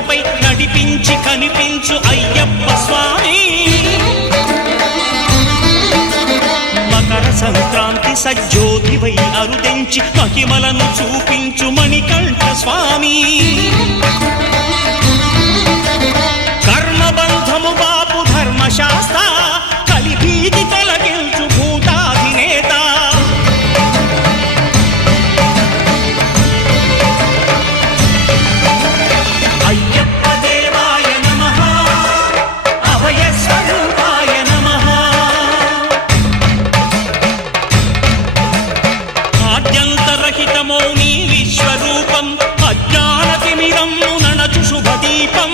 కొండపై నడిపించి కనిపించు అయ్యప్ప స్వామి. మకర సంక్రాంతి సజ్జోతివై అరుదెంచి మహిమలను చూపించు మణికంఠ స్వామి. కర్మబంధము బాపు ధర్మశాస్త్ర కలిభీతి తొలగించు భూతాధినేత. అయ్యప్ప దేవాయ నమః అభయ స్వరూపాయ నమః. ఆద్యంతరహితమో నీ విశ్వరూపం అజ్ఞానతిమిరం నణచు శుభదీపం.